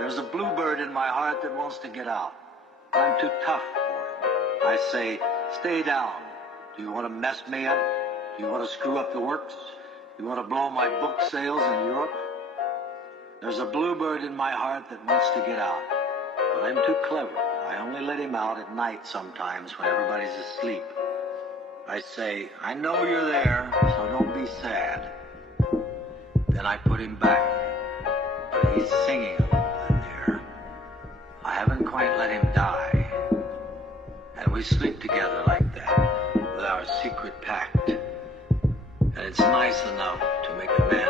There's a bluebird in my heart that wants to get out. I'm too tough for him. I say, stay down. Do you want to mess me up? Do you want to screw up the works? You want to blow my book sales in Europe? There's a bluebird in my heart that wants to get out. But I'm too clever. I only let him out at night sometimes when everybody's asleep. I say, I know you're there, so don't be sad. Then I put him back. But he's singing a little in there. I haven't quite let him die. And we sleep together like that, with our secret pact. And it's nice enough to make a man